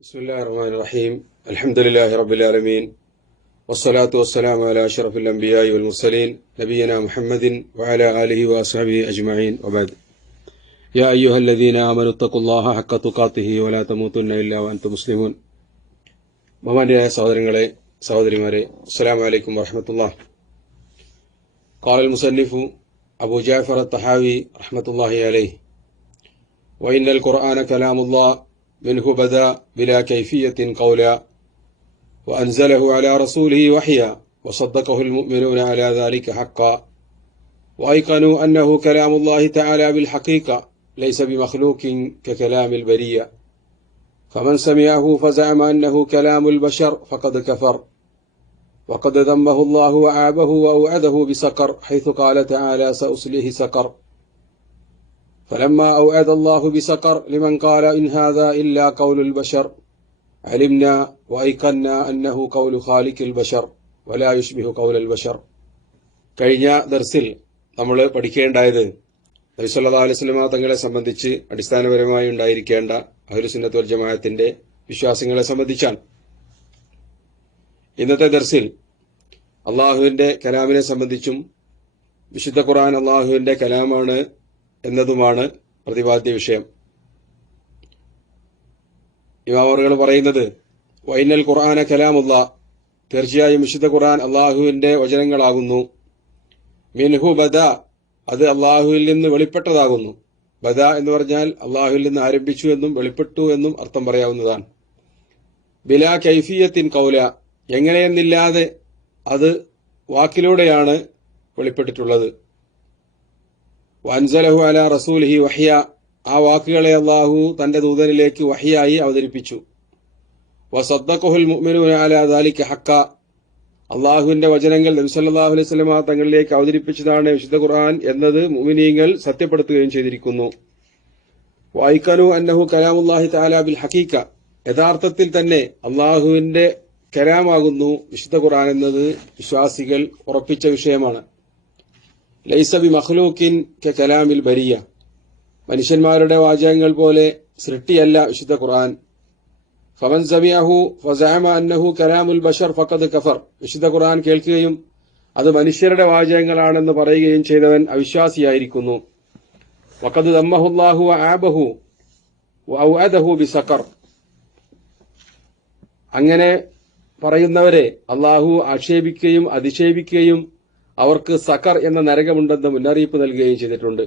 بسم الله الرحمن الرحيم الحمد لله رب العالمين والصلاة والسلام على أشرف الأنبياء والمرسلين نبينا محمد وعلى آله وأصحابه أجمعين وبعد يا أيها الذين آمنوا اتقوا الله حق تقاته ولا تموتن إلا وأنتم مسلمون ബഹുമാന്യായ സഹോദരങ്ങളെ സഹോദരിമാരെ അസ്സലാം വലൈക്കും വറഹമത്തുള്ള قال المصنف أبو جعفر الطحاوي رحمة الله عليه وإن القرآن كلام الله منه بدا بلا كيفية قولا وأنزله على رسوله وحيا وصدقه المؤمنون على ذلك حقا. وأيقنوا أنه كلام الله تعالى بالحقيقة ليس بمخلوق ككلام البرية. فمن سمعه فزعم أنه كلام البشر فقد كفر. وقد ذمه الله وعابه وأوعده بسقر حيث قال تعالى سأصليه سقر. فلما أوعد الله بسقر لمن قال إن هذا إلا قول البشر علمنا وأيقنا أنه قول خالق البشر ولا يشبه قول البشر കഴിഞ്ഞ ദർസിൽ നമ്മൾ പഠിക്കേണ്ടായത് നബിസല്ലാ അലൈസ്ലമ തങ്ങളെ സംബന്ധിച്ച് അടിസ്ഥാനപരമായി ഉണ്ടായിരിക്കേണ്ട അഹുലുസുന്നത്ത് വൽ ജമാഅത്തിന്റെ വിശ്വാസങ്ങളെ സംബന്ധിച്ചാണ് ഇന്നത്തെ ദർസിൽ അള്ളാഹുവിന്റെ കലാമിനെ സംബന്ധിച്ചും വിശുദ്ധ ഖുർആൻ അള്ളാഹുവിന്റെ കലാമാണ് എന്നതുമാണ് പ്രതിപാദ്യ വിഷയം. ഇമാമറുകൾ പറയുന്നത് വൈനൽ ഖുർആന കലാമുള്ള. തീർച്ചയായും വിശുദ്ധ ഖുർആൻ അള്ളാഹുവിന്റെ വചനങ്ങളാകുന്നു. മിൻഹു ബദ അത് അള്ളാഹുവിൽ നിന്ന് വെളിപ്പെട്ടതാകുന്നു. ബദ എന്ന് പറഞ്ഞാൽ അള്ളാഹുവിൽ നിന്ന് ആരംഭിച്ചു എന്നും വെളിപ്പെട്ടു എന്നും അർത്ഥം പറയാവുന്നതാണ്. ബിലാ കൈഫിയത്തിൻ കൗല എങ്ങനെയെന്നില്ലാതെ അത് വാക്കിലൂടെയാണ് വെളിപ്പെട്ടിട്ടുള്ളത്. വൻസലഹു അല റസൂലിഹി വഹിയ ആ വാക്കുകളെ അള്ളാഹു തന്റെ ദൂതനിലേക്ക് വഹിയായി അവതരിപ്പിച്ചു. മുഅ്മിനൂന ദാലിക ഹക്ക അള്ളാഹുവിന്റെ വചനങ്ങൾ നബിസല്ലാഹു അലൈഹി സ്വലമ തങ്ങളിലേക്ക് അവതരിപ്പിച്ചതാണ് വിശുദ്ധ ഖുർആൻ എന്നത് മുഅ്മിനീങ്ങൾ സത്യപ്പെടുത്തുകയും ചെയ്തിരിക്കുന്നു. വായിക്കനു അന്നഹു കലാമുല്ലാഹി തആല ബിൽ യഥാർത്ഥത്തിൽ തന്നെ അള്ളാഹുവിന്റെ കലാമാകുന്നു വിശുദ്ധ ഖുർആൻ എന്നത് വിശ്വാസികൾ ഉറപ്പിച്ച വിഷയമാണ്. ലൈസ ബി മഖ്ലൂക്കിൻ കെ കലാമിൽ ബരിയ. മനുഷ്യന്മാരുടെ വാചകങ്ങൾ പോലെ സൃഷ്ടിയല്ല വിശുദ്ധ ഖുർആൻ. ഫമൻ സമിയഹു ഫസാമ അന്നഹു കലാമുൽ ബഷർ ഫഖദ കഫർ. വിശുദ്ധ ഖുർആൻ കേൾക്കുകയും അത് മനുഷ്യരുടെ വാചകങ്ങളാണെന്ന് പറയുകയും ചെയ്തവൻ അവിശ്വാസിയായിരിക്കുന്നു. വക്കത് ദമ്മഹുല്ലാഹു ആബഹു ഔഅദഹു ബിസഖർ. അങ്ങനെ പറയുന്നവരെ അള്ളാഹു ആക്ഷേപിക്കുകയും അധിക്ഷേപിക്കുകയും അവർക്ക് സക്കർ എന്ന നരകമുണ്ടെന്ന് മുന്നറിയിപ്പ് നൽകുകയും ചെയ്തിട്ടുണ്ട്.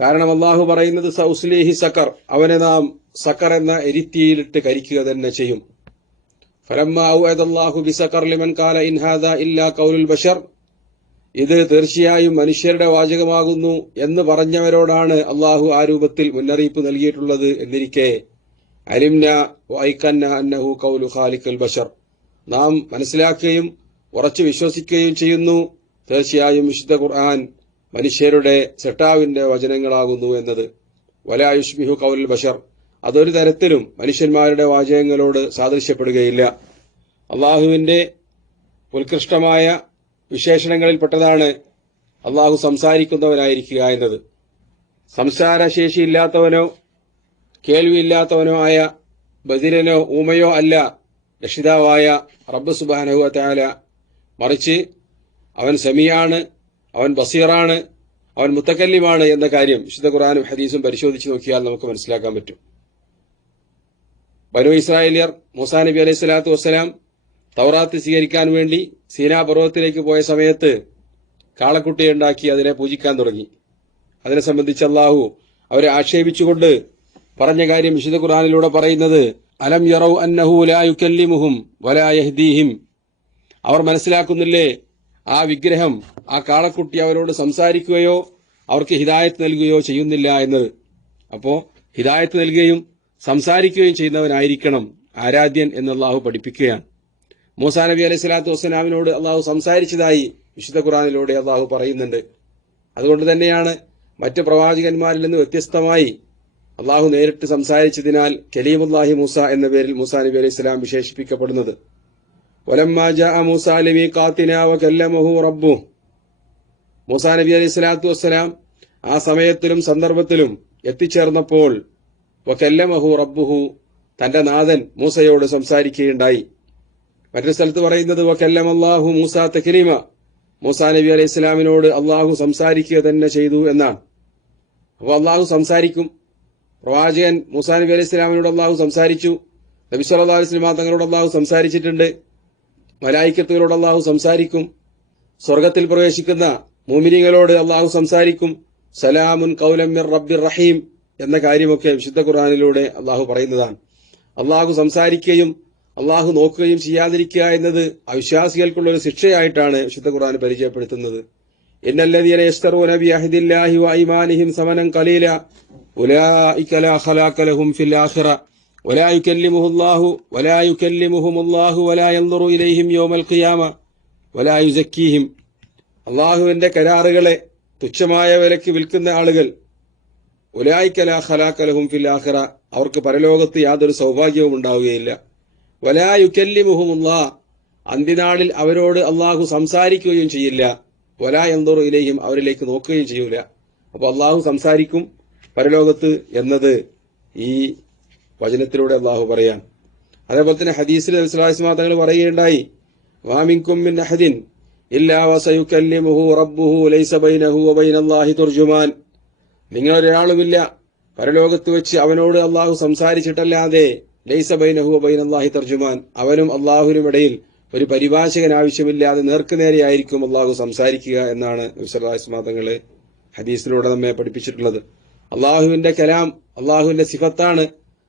കാരണം അള്ളാഹു പറയുന്നത് സൗസ്ലേഹി സക്കർ അവനെ നാം സക്കർ എന്ന എരിത്തിയിലിട്ട് കരിക്കുക തന്നെ ചെയ്യും. ഇത് തീർച്ചയായും മനുഷ്യരുടെ വാചകമാകുന്നു എന്ന് പറഞ്ഞവരോടാണ് അള്ളാഹു ആ രൂപത്തിൽ മുന്നറിയിപ്പ് നൽകിയിട്ടുള്ളത് എന്നിരിക്കെ. അലിംന അന്നഹു ബഷർ. നാം മനസ്സിലാക്കുകയും ഉറച്ചു വിശ്വസിക്കുകയും ചെയ്യുന്നു. തീർച്ചയായും വിശുദ്ധ ഖുർആൻ മനുഷ്യരുടെ സെട്ടാവിന്റെ വചനങ്ങളാകുന്നു എന്നത്. വലായുഷ്ബിഹു കൗൽ ബഷർ. അതൊരു തരത്തിലും മനുഷ്യന്മാരുടെ വാചകങ്ങളോട് സാദൃശ്യപ്പെടുകയില്ല. അള്ളാഹുവിന്റെ ഉത്കൃഷ്ടമായ വിശേഷണങ്ങളിൽപ്പെട്ടതാണ് അള്ളാഹു സംസാരിക്കുന്നവനായിരിക്കുക എന്നത്. സംസാരശേഷിയില്ലാത്തവനോ കേൾവിയില്ലാത്തവനോ ആയ ബദിരനോ ഊമയോ അല്ല രക്ഷിതാവായ റബ്ബ് സുബാനഹു താല മറിച്ച് അവൻ സെമിയാണ് അവൻ ബസീറാണ് അവൻ മുത്തക്കല്ലിമാണ് എന്ന കാര്യം വിശുദ്ധ ഖുറാനും ഹദീസും പരിശോധിച്ച് നോക്കിയാൽ നമുക്ക് മനസ്സിലാക്കാൻ പറ്റും. ബനു ഇസ്രായേലിയർ മൂസാ നബി അലൈഹി സ്വലാത്തു വസ്സലാം തൗറാത്ത് സ്വീകരിക്കാൻ വേണ്ടി സീനാ പർവതത്തിലേക്ക് പോയ സമയത്ത് കാളക്കുട്ടിയെ ഉണ്ടാക്കി അതിനെ പൂജിക്കാൻ തുടങ്ങി. അതിനെ സംബന്ധിച്ച് അള്ളാഹു അവരെ ആക്ഷേപിച്ചുകൊണ്ട് പറഞ്ഞ കാര്യം വിശുദ്ധ ഖുറാനിലൂടെ പറയുന്നത് അലം യറൌ അന്നഹു ലാ യുക്കല്ലിമുഹും വലാ യഹ്ദീഹിം. അവർ മനസ്സിലാക്കുന്നില്ലേ? ആ വിഗ്രഹം ആ കാളക്കുട്ടി അവരോട് സംസാരിക്കുകയോ അവർക്ക് ഹിദായത്ത് നൽകുകയോ ചെയ്യുന്നില്ല എന്നത്. അപ്പോ ഹിദായത്ത് നൽകുകയും സംസാരിക്കുകയും ചെയ്യുന്നവനായിരിക്കണം ആരാധ്യൻ എന്ന് അള്ളാഹു പഠിപ്പിക്കുകയാണ്. മൂസാ നബി അലൈഹി സ്വലാത്തു വസ്സലാമിനോട് അള്ളാഹു സംസാരിച്ചതായി വിശുദ്ധ ഖുറാനിലൂടെ അള്ളാഹു പറയുന്നുണ്ട്. അതുകൊണ്ട് തന്നെയാണ് മറ്റ് പ്രവാചകന്മാരിൽ നിന്ന് വ്യത്യസ്തമായി അള്ളാഹു നേരിട്ട് സംസാരിച്ചതിനാൽ കലീമുല്ലാഹി മൂസ എന്ന പേരിൽ മൂസാ നബി അലൈഹി സ്വലാം വിശേഷിപ്പിക്കപ്പെടുന്നത്. ولما جاء موسى لميقاتنا وكلمه ربه മൂസാ നബി അലൈഹി സ്വലാത്തു വസ്സലാം ആ സമയത്തിലും സന്ദർഭത്തിലും എത്തിച്ചേർന്നപ്പോൾ വക്കല്ലമഹു റബ്ബുഹു തന്റെ നാഥൻ മൂസയോട് സംസാരിക്കുകയുണ്ടായി മറ്റൊരു സ്ഥലത്ത് പറയുന്നത് വക്കല്ലം അള്ളാഹു മൂസ തക്ലീമ മൂസ നബി അലൈഹി ഇസ്ലാമിനോട് അള്ളാഹു സംസാരിക്കുക തന്നെ ചെയ്തു എന്നാണ് അപ്പോൾ അള്ളാഹു സംസാരിക്കും പ്രവാചകൻ മൂസാ നബി അലൈഹി ഇസ്ലാമിനോട് അള്ളാഹു സംസാരിച്ചു നബി സല്ലല്ലാഹു അലൈഹി വസല്ലം തങ്ങളോട് അള്ളാഹു സംസാരിച്ചിട്ടുണ്ട് മലായിക്കത്തുകളോട് അള്ളാഹു സംസാരിക്കും. സ്വർഗത്തിൽ പ്രവേശിക്കുന്ന മോമിനികളോട് അള്ളാഹു സംസാരിക്കും. സലാമുൻ കൗലം മിർ റബ്ബിർ റഹീം എന്ന കാര്യമൊക്കെ വിശുദ്ധ ഖുർആാനിലൂടെ അള്ളാഹു പറയുന്നതാണ്. അള്ളാഹു സംസാരിക്കുകയും അള്ളാഹു നോക്കുകയും ചെയ്യാതിരിക്കുക എന്നത് അവിശ്വാസികൾക്കുള്ള ഒരു ശിക്ഷയായിട്ടാണ് വിശുദ്ധ ഖുർആൻ പരിചയപ്പെടുത്തുന്നത്. സമനം കലീല ഉലാ സമനൻ ഖലീല. ഉലൈക ലാ ലഹും ഫിൽ ആഖിറ. ولا يكلمه الله ولا يكلمهم الله ولا ينظر إليهم يوم القيامة ولا يزكيهم അള്ളാഹുവിന്റെ കരാറുകളെ തുച്ഛമായ വിലക്ക് വിൽക്കുന്ന ആളുകൾ ഉലായിക്കല ഖലാക്കലഹും ഫിൽ ആഖിറ അവർക്ക് പരലോകത്ത് യാതൊരു സൗഭാഗ്യവും ഉണ്ടാവുകയില്ല വലായുക്കല്ലിമുഹുമുള്ള അന്ത്യനാളിൽ അവരോട് അള്ളാഹു സംസാരിക്കുകയും ചെയ്യില്ല വലാ എന്തോറും ഇലേയും അവരിലേക്ക് നോക്കുകയും ചെയ്യൂല അപ്പൊ അള്ളാഹു സംസാരിക്കും പരലോകത്ത് എന്നത് ഈ വചനത്തിലൂടെ അള്ളാഹു പറയാം അതേപോലെ തന്നെ ഹദീസിൽ തങ്ങൾ പറയുകയുണ്ടായി വാമിൻകും തുർജുമാൻ. നിങ്ങളൊരാളുമില്ല പരലോകത്ത് വെച്ച് അവനോട് അള്ളാഹു സംസാരിച്ചിട്ടല്ലാതെ ലൈസ ബൈനഹു തർജുമാൻ. അവനും അള്ളാഹുവിനും ഇടയിൽ ഒരു പരിഭാഷകൻ ആവശ്യമില്ലാതെ നേർക്കുനേരെയായിരിക്കും അള്ളാഹു സംസാരിക്കുക എന്നാണ് വിശ്വാസമാ തങ്ങൾ ഹദീസിലൂടെ നമ്മെ പഠിപ്പിച്ചിട്ടുള്ളത്. അള്ളാഹുവിന്റെ കലാം അള്ളാഹുവിന്റെ സിഫത്താണ്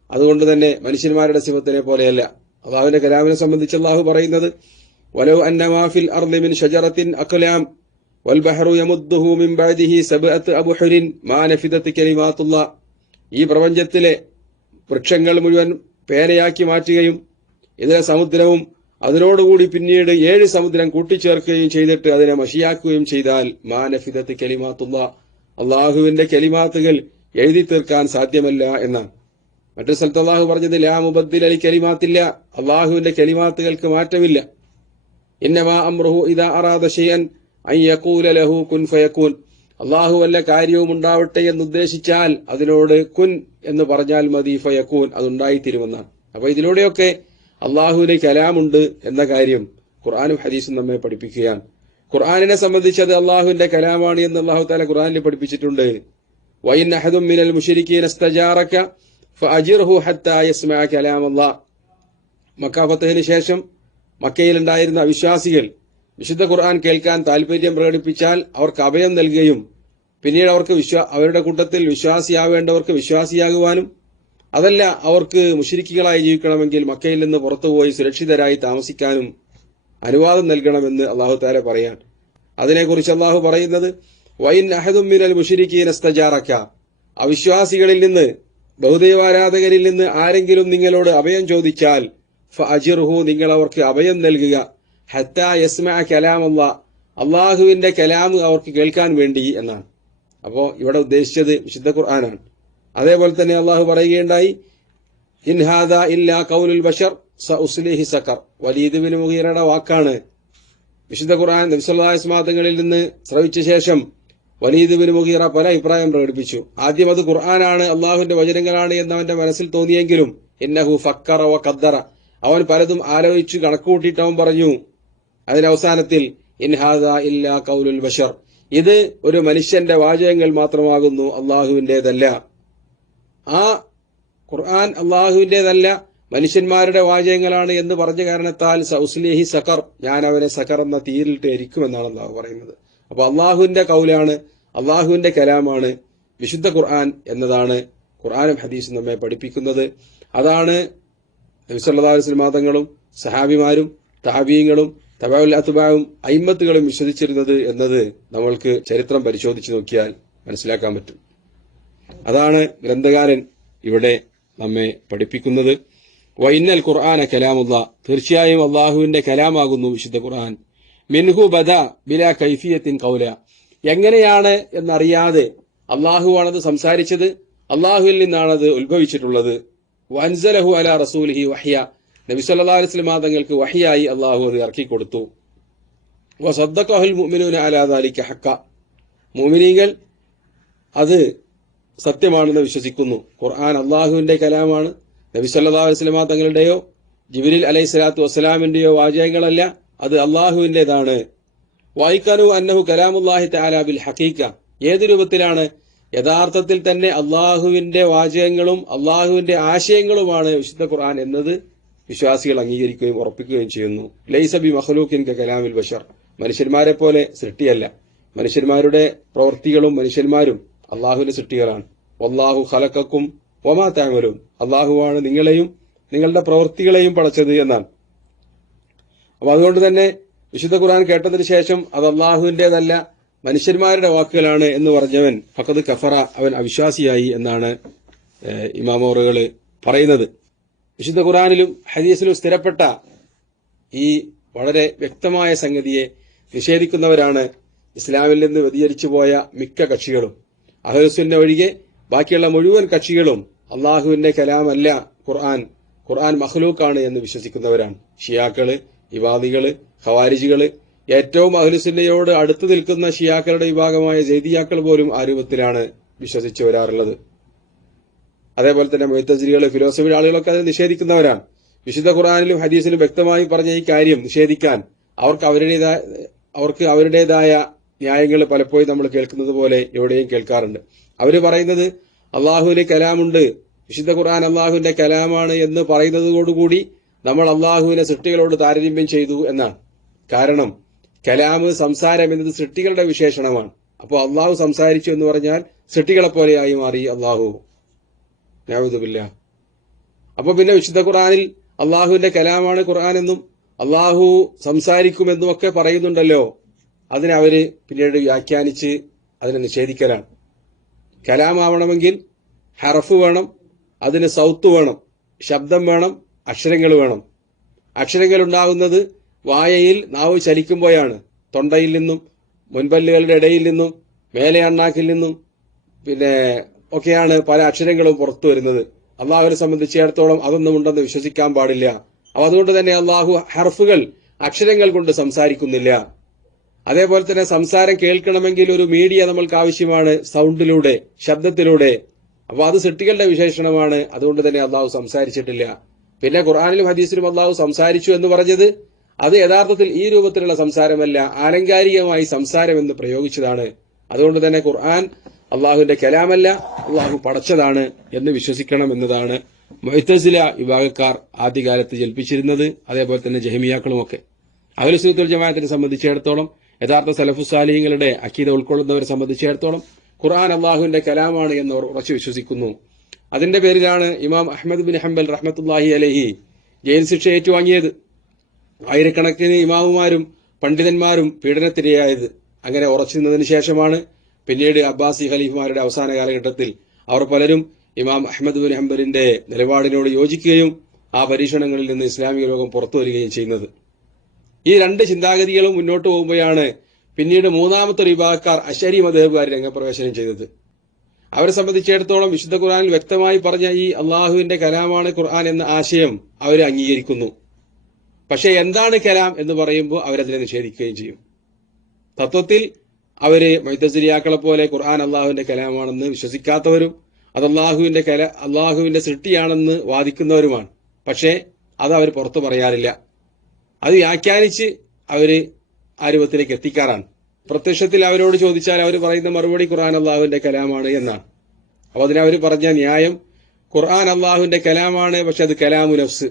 അതുകൊണ്ട് തന്നെ മനുഷ്യന്മാരുടെ സിഫത്തിനെ പോലെയല്ല. അള്ളാഹുവിന്റെ കലാമിനെ സംബന്ധിച്ച് അള്ളാഹു പറയുന്നത് വലോ അന്നമാഫിൽ അർലിമിൻ ഷജറത്തിൻ അഖലാം വൽബഹറു യമുദ്ദുഹു മിൻ ബഅദിഹി സബഅത്ത് അബുഹുരിൻ മാ കലിമാത്തുള്ള. ഈ പ്രപഞ്ചത്തിലെ വൃക്ഷങ്ങൾ മുഴുവൻ പേനയാക്കി മാറ്റുകയും ഇതിലെ സമുദ്രവും അതിനോടുകൂടി പിന്നീട് ഏഴ് സമുദ്രം കൂട്ടിച്ചേർക്കുകയും ചെയ്തിട്ട് അതിനെ മഷിയാക്കുകയും ചെയ്താൽ മാനഫിദത്ത് കലിമാത്തുള്ള. അള്ളാഹുവിന്റെ കലിമാത്തുകൾ എഴുതി തീർക്കാൻ സാധ്യമല്ല എന്നാണ്. മറ്റൊരു സ്ഥലത്ത് അള്ളാഹു പറഞ്ഞത് ലാ അലി കലിമാത്തില്ല. അള്ളാഹുവിന്റെ കലിമാത്തുകൾക്ക് മാറ്റമില്ല. ലഹു കുൻ അള്ളാഹു വല്ല കാര്യവും ഉണ്ടാവട്ടെ എന്ന് ഉദ്ദേശിച്ചാൽ അതിനോട് കുൻ എന്ന് പറഞ്ഞാൽ മതി ഫയക്കൂൻ അതുണ്ടായിത്തീരുമെന്നാണ്. അപ്പൊ ഇതിലൂടെയൊക്കെ അള്ളാഹുവിന് കലാമുണ്ട് എന്ന കാര്യം ഖുർആാനും ഹദീസും നമ്മെ പഠിപ്പിക്കുകയാണ്. ഖുർആാനിനെ സംബന്ധിച്ച് അത് അള്ളാഹുവിന്റെ കലാമാണ് എന്ന് അള്ളാഹു താല ഖുർആാനിൽ പഠിപ്പിച്ചിട്ടുണ്ട്. വൈൻ അഹദും മിനൽ മുഷരിക്കീൻ ഫഅജിർഹു ഹത്താ യസ്മഅ കലാം അല്ലാഹ് മക്ക ഫത്തഹിന് ശേഷം മക്കയിലുണ്ടായിരുന്ന അവിശ്വാസികൾ വിശുദ്ധ ഖുർആൻ കേൾക്കാൻ താല്പര്യം പ്രകടിപ്പിച്ചാൽ അവർക്ക് അഭയം നൽകുകയും പിന്നീട് അവർക്ക് വിശ്വാ അവരുടെ കൂട്ടത്തിൽ വിശ്വാസിയാവേണ്ടവർക്ക് വിശ്വാസിയാകുവാനും അതല്ല അവർക്ക് മുഷിരിക്കുകളായി ജീവിക്കണമെങ്കിൽ മക്കയിൽ നിന്ന് പുറത്തുപോയി സുരക്ഷിതരായി താമസിക്കാനും അനുവാദം നൽകണമെന്ന് അള്ളാഹു താല പറയാൻ. അതിനെക്കുറിച്ച് അള്ളാഹു പറയുന്നത് വൈൻ അഹദും മിനൽ മുഷിരിക്കീൻ അസ്തജാറക്ക അവിശ്വാസികളിൽ നിന്ന് ബഹുദൈവാരാധകരിൽ നിന്ന് ആരെങ്കിലും നിങ്ങളോട് അഭയം ചോദിച്ചാൽ ഫഅജിർഹു നിങ്ങൾ അവർക്ക് അഭയം നൽകുക. ഹത്ത യസ്മ കലാം അല്ല അള്ളാഹുവിന്റെ കലാം അവർക്ക് കേൾക്കാൻ വേണ്ടി എന്നാണ്. അപ്പോ ഇവിടെ ഉദ്ദേശിച്ചത് വിശുദ്ധ ഖുർആനാണ്. അതേപോലെ തന്നെ അള്ളാഹു പറയുകയുണ്ടായി ഇൻഹാദ ഇല്ലാ കൗലുൽ ബഷർ സഉസ്ലിഹി സക്കർ സക്കർ ബിൻ മുഹീറയുടെ വാക്കാണ്. വിശുദ്ധ ഖുർആൻ നബ്സല്ലാസ്മാതങ്ങളിൽ നിന്ന് ശ്രവിച്ച ശേഷം വലീദുബിന് മുഹീറ പല അഭിപ്രായം പ്രകടിപ്പിച്ചു. ആദ്യം അത് ഖുർആനാണ് അള്ളാഹുവിന്റെ വചനങ്ങളാണ് എന്ന് അവന്റെ മനസ്സിൽ തോന്നിയെങ്കിലും ഇന്നഹു ഫക്കറ വ ഖദ്ദറ. അവൻ പലതും ആലോചിച്ചു കണക്കുകൂട്ടിയിട്ട് അവൻ പറഞ്ഞു അതിനവസാനത്തിൽ ഇൻഹാദ ഇല്ലാ കൗലുൽ ബഷർ. ഇത് ഒരു മനുഷ്യന്റെ വാചകങ്ങൾ മാത്രമാകുന്നു അള്ളാഹുവിന്റേതല്ല ആ ഖുർആൻ അള്ളാഹുവിന്റേതല്ല മനുഷ്യന്മാരുടെ വാചകങ്ങളാണ് എന്ന് പറഞ്ഞ കാരണത്താൽ സൗസ്ലിഹി സക്കർ ഞാൻ അവനെ സക്കർ എന്ന തീരിലിട്ട് എരിക്കുമെന്നാണ് അള്ളാഹു പറയുന്നത്. അപ്പൊ അള്ളാഹുവിന്റെ കൗലാണ് അള്ളാഹുവിന്റെ കലാമാണ് വിശുദ്ധ ഖുർആൻ എന്നതാണ് ഖുർആാനും ഹദീസും നമ്മെ പഠിപ്പിക്കുന്നത്. അതാണ് നബിസല്ലാസ്ലമാതങ്ങളും സഹാബിമാരും താബീങ്ങളും തബാവുൽ അത്തുബാവും അയിമത്തുകളും വിശ്വസിച്ചിരുന്നത് എന്നത് നമ്മൾക്ക് ചരിത്രം പരിശോധിച്ചു നോക്കിയാൽ മനസ്സിലാക്കാൻ പറ്റും. അതാണ് ഗ്രന്ഥകാരൻ ഇവിടെ നമ്മെ പഠിപ്പിക്കുന്നത്. വൈന്നൽ ഖുർആാന കലാമുള്ള തീർച്ചയായും അള്ളാഹുവിന്റെ കലാമാകുന്നു വിശുദ്ധ ഖുർആൻ. മിൻഹു ബദ ബില കൈഫിയത്തിൻ കൗല എങ്ങനെയാണ് എന്നറിയാതെ അള്ളാഹുവാണത് സംസാരിച്ചത്? അള്ളാഹുവിൽ നിന്നാണത് ഉത്ഭവിച്ചിട്ടുള്ളത്. വൻസലഹു അല റസൂലിഹി വഹ്യ. നബി സല്ലാ അലിസ്ലമാ തങ്ങൾക്ക് വഹിയായി അള്ളാഹു അത് ഇറക്കി കൊടുത്തു. വസദ്ദഖുൽ മുഅ്മിനൂന അലാ ദാലിക ഹക്ക മുഅ്മിനീങ്ങൾ അത് സത്യമാണെന്ന് വിശ്വസിക്കുന്നു. ഖുർആൻ അള്ളാഹുവിന്റെ കലാമാണ്. നബി സല്ലാ അലൈഹി തങ്ങളുടെയോ ജിബിലിൽ അലൈഹി സ്വലാത്തു വസ്സലാമിന്റെയോ വാചകങ്ങളല്ല. അത് അള്ളാഹുവിന്റെതാണ്. വായിക്കാനു അന്നഹു കലാമുല്ലാഹി തആല ഹക്കീക്ക ഏത് രൂപത്തിലാണ്? യഥാർത്ഥത്തിൽ തന്നെ അള്ളാഹുവിന്റെ വാചകങ്ങളും അള്ളാഹുവിന്റെ ആശയങ്ങളുമാണ് വിശുദ്ധ ഖുർആൻ എന്നത് വിശ്വാസികൾ അംഗീകരിക്കുകയും ഉറപ്പിക്കുകയും ചെയ്യുന്നു. ലൈസബി മഹലൂഖിൻ കലാമിൽ ബഷർ. മനുഷ്യന്മാരെ പോലെ സൃഷ്ടിയല്ല. മനുഷ്യന്മാരുടെ പ്രവൃത്തികളും മനുഷ്യന്മാരും അള്ളാഹുവിന്റെ സൃഷ്ടികളാണ്. അള്ളാഹു ഹലക്കക്കും ഒമാ താമലും അള്ളാഹുവാണ് നിങ്ങളെയും നിങ്ങളുടെ പ്രവൃത്തികളെയും പടച്ചത് എന്നാണ്. അപ്പൊ അതുകൊണ്ട് തന്നെ വിശുദ്ധ ഖുർആൻ കേട്ടതിന് ശേഷം അത് അള്ളാഹുവിന്റേതല്ല മനുഷ്യന്മാരുടെ വാക്കുകളാണ് എന്ന് പറഞ്ഞവൻ ഫക്കത് കഫറ അവൻ അവിശ്വാസിയായി എന്നാണ് ഇമാമോറുകൾ പറയുന്നത്. വിശുദ്ധ ഖുറാനിലും ഹദീസിലും സ്ഥിരപ്പെട്ട ഈ വളരെ വ്യക്തമായ സംഗതിയെ നിഷേധിക്കുന്നവരാണ് ഇസ്ലാമിൽ നിന്ന് വ്യതിചരിച്ചു പോയ മിക്ക കക്ഷികളും. അഹലുസുന്ന ഒഴികെ ബാക്കിയുള്ള മുഴുവൻ കക്ഷികളും അള്ളാഹുവിന്റെ കലാമല്ല ഖുർആൻ ഖുർആൻ മഹ്ലൂക്കാണ് എന്ന് വിശ്വസിക്കുന്നവരാണ്. ഷിയാക്കൾ ഇവാദികൾ ഖവാരിജികൾ ഏറ്റവും അഹ്ലുസുന്നയോട് അടുത്തു നിൽക്കുന്ന ഷിയാക്കളുടെ വിഭാഗമായ ജൈദിയാക്കൾ പോലും ആ രൂപത്തിലാണ് വിശ്വസിച്ചു വരാറുള്ളത്. അതേപോലെ തന്നെ മൊയ്ത്തജിരികൾ ഫിലോസഫി ആളുകളൊക്കെ അത് നിഷേധിക്കുന്നവരാണ്. വിശുദ്ധ ഖുറാനിലും ഹദീസിലും വ്യക്തമായി പറഞ്ഞ ഈ കാര്യം നിഷേധിക്കാൻ അവർക്ക് അവരുടേതായ അവർക്ക് അവരുടേതായ ന്യായങ്ങൾ പലപ്പോഴും നമ്മൾ കേൾക്കുന്നത് പോലെ എവിടെയും കേൾക്കാറുണ്ട്. അവർ പറയുന്നത് അള്ളാഹുവിന് കലാമുണ്ട്. വിശുദ്ധ ഖുർആൻ അള്ളാഹുവിന്റെ കലാമാണ് എന്ന് പറയുന്നതോടുകൂടി നമ്മൾ അള്ളാഹുവിനെ സൃഷ്ടികളോട് താരതമ്യം ചെയ്തു എന്നാണ്. കാരണം കലാമ് സംസാരം എന്നത് സൃഷ്ടികളുടെ വിശേഷണമാണ്. അപ്പോൾ അള്ളാഹു സംസാരിച്ചു എന്ന് പറഞ്ഞാൽ സൃഷ്ടികളെ പോലെയായി മാറി അള്ളാഹു. ഞാവിതുമില്ല അപ്പോൾ പിന്നെ വിശുദ്ധ ഖുറാനിൽ അള്ളാഹുവിന്റെ കലാമാണ് ഖുർആൻ എന്നും അള്ളാഹു സംസാരിക്കുമെന്നും ഒക്കെ പറയുന്നുണ്ടല്ലോ. അതിനെ അവർ പിന്നീട് വ്യാഖ്യാനിച്ച് അതിനെ നിഷേധിക്കലാണ്. കലാമാവണമെങ്കിൽ ഹറഫ് വേണം അതിന് സൗത്ത് വേണം ശബ്ദം വേണം അക്ഷരങ്ങൾ വേണം. അക്ഷരങ്ങൾ ഉണ്ടാകുന്നത് വായയിൽ നാവ് ചലിക്കുമ്പോഴാണ്. തൊണ്ടയിൽ നിന്നും മുൻപല്ലുകളുടെ ഇടയിൽ നിന്നും മേലെ അണ്ണാക്കിൽ നിന്നും പിന്നെ ഒക്കെയാണ് പല അക്ഷരങ്ങളും പുറത്തു വരുന്നത്. അള്ളാഹുവിനെ സംബന്ധിച്ചിടത്തോളം അതൊന്നും ഉണ്ടെന്ന് വിശ്വസിക്കാൻ പാടില്ല. അപ്പൊ അതുകൊണ്ട് തന്നെ അള്ളാഹു ഹർഫുകൾ അക്ഷരങ്ങൾ കൊണ്ട് സംസാരിക്കുന്നില്ല. അതേപോലെ തന്നെ സംസാരം കേൾക്കണമെങ്കിൽ ഒരു മീഡിയ നമ്മൾക്ക് ആവശ്യമാണ് സൗണ്ടിലൂടെ ശബ്ദത്തിലൂടെ. അപ്പോൾ അത് സൃഷ്ടികളുടെ വിശേഷണമാണ്. അതുകൊണ്ട് തന്നെ അള്ളാഹു സംസാരിച്ചിട്ടില്ല. പിന്നെ ഖുർആാനിലും ഹദീസിലും അള്ളാഹു സംസാരിച്ചു എന്ന് പറഞ്ഞത് അത് യഥാർത്ഥത്തിൽ ഈ രൂപത്തിലുള്ള സംസാരമല്ല ആലങ്കാരികമായി സംസാരം എന്ന് പ്രയോഗിച്ചതാണ്. അതുകൊണ്ട് തന്നെ ഖുർആൻ അള്ളാഹുവിന്റെ കലാമല്ല അള്ളാഹു പടച്ചതാണ് എന്ന് വിശ്വസിക്കണം എന്നതാണ് മൊയ്ത്തസില വിഭാഗക്കാർ ആദ്യകാലത്ത് ജൽപ്പിച്ചിരുന്നത് അതേപോലെ തന്നെ ജഹമിയാക്കളുമൊക്കെ. അഖിലുസുൽ ജമാഅത്തിനെ സംബന്ധിച്ചിടത്തോളം യഥാർത്ഥ സലഫുസാലിഹ്യങ്ങളുടെ അക്കീത ഉൾക്കൊള്ളുന്നവരെ സംബന്ധിച്ചിടത്തോളം ഖുർആൻ അള്ളാഹുവിന്റെ കലാമാണ് എന്ന് ഉറച്ചു വിശ്വസിക്കുന്നു. അതിന്റെ പേരിലാണ് ഇമാം അഹമ്മദ് ബിൻ ഹംബൽ റഹ്മത്തുല്ലാഹി അലഹി ജയിൽ ശിക്ഷ ഏറ്റുവാങ്ങിയത്. ആയിരക്കണക്കിന് ഇമാമുമാരും പണ്ഡിതന്മാരും പീഡനത്തിരയായത് അങ്ങനെ ഉറച്ചു നിന്നതിന് ശേഷമാണ് പിന്നീട് അബ്ബാസി ഖലീഫുമാരുടെ അവസാന കാലഘട്ടത്തിൽ അവർ പലരും ഇമാം അഹമ്മദ് ബിൻ ഹംബലിന്റെ നിലപാടിനോട് യോജിക്കുകയും ആ പരീക്ഷണങ്ങളിൽ നിന്ന് ഇസ്ലാമിക ലോകം പുറത്തു വരികയും ചെയ്യുന്നത്. ഈ രണ്ട് ചിന്താഗതികളും മുന്നോട്ട് പോകുമ്പോഴാണ് പിന്നീട് മൂന്നാമത്തെ വിഭാഗക്കാർ അശരി മതേബുകാർ രംഗപ്രവേശനം ചെയ്തത്. അവരെ സംബന്ധിച്ചിടത്തോളം വിശുദ്ധ ഖുർആനിൽ വ്യക്തമായി പറഞ്ഞ ഈ അള്ളാഹുവിന്റെ കലാമാണ് ഖുർആൻ എന്ന ആശയം അവർ അംഗീകരിക്കുന്നു. പക്ഷെ എന്താണ് കലാം എന്ന് പറയുമ്പോൾ അവരതിനെ നിഷേധിക്കുകയും ചെയ്യും. തത്വത്തിൽ അവർ മൈത്തസിരിയാക്കളെ പോലെ ഖുർആൻ അള്ളാഹുവിന്റെ കലാമാണെന്ന് വിശ്വസിക്കാത്തവരും അത് അള്ളാഹുവിന്റെ കല അള്ളാഹുവിന്റെ സൃഷ്ടിയാണെന്ന് വാദിക്കുന്നവരുമാണ്. പക്ഷേ അത് അവർ പുറത്തു പറയാറില്ല. അത് വ്യാഖ്യാനിച്ച് അവർ ആ രൂപത്തിലേക്ക് എത്തിക്കാറാണ്. പ്രത്യക്ഷത്തിൽ അവരോട് ചോദിച്ചാൽ അവർ പറയുന്ന മറുപടി ഖുർആൻ അള്ളാഹുവിന്റെ കലാമാണ് എന്നാണ്. അപ്പൊ അതിനവർ പറഞ്ഞ ന്യായം ഖുർആൻ അള്ളാഹുവിന്റെ കലാമാണ് പക്ഷെ അത് കലാമു നഫ്സ്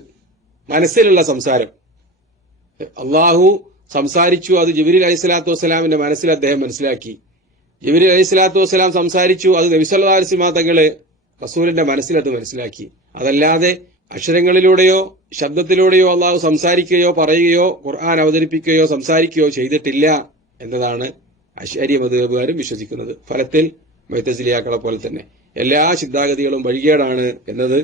മനസ്സിലുള്ള സംസാരം. അള്ളാഹു സംസാരിച്ചു അത് ജബിരി അലൈഹി സ്വലാത്തു വസ്സലാമിന്റെ മനസ്സിൽ അദ്ദേഹം മനസ്സിലാക്കി. ജബിരി അലൈഹി സ്വലാത്തു വസ്സലാം സംസാരിച്ചു അത് നബിസല്ലാസിമാ തങ്ങൾ റസൂലിന്റെ മനസ്സിൽ അത് മനസ്സിലാക്കി. അതല്ലാതെ അക്ഷരങ്ങളിലൂടെയോ ശബ്ദത്തിലൂടെയോ അള്ളാഹു സംസാരിക്കുകയോ പറയുകയോ ഖുർആൻ അവതരിപ്പിക്കുകയോ സംസാരിക്കുകയോ ചെയ്തിട്ടില്ല. എന്നതാണ് അശ്വര്യ മതകാരും വിശ്വസിക്കുന്നത്. ഫലത്തിൽ മൈത്തസിലിയാക്കളെ പോലെ തന്നെ. എല്ലാ ചിന്താഗതികളും വഴികേടാണ് എന്നത്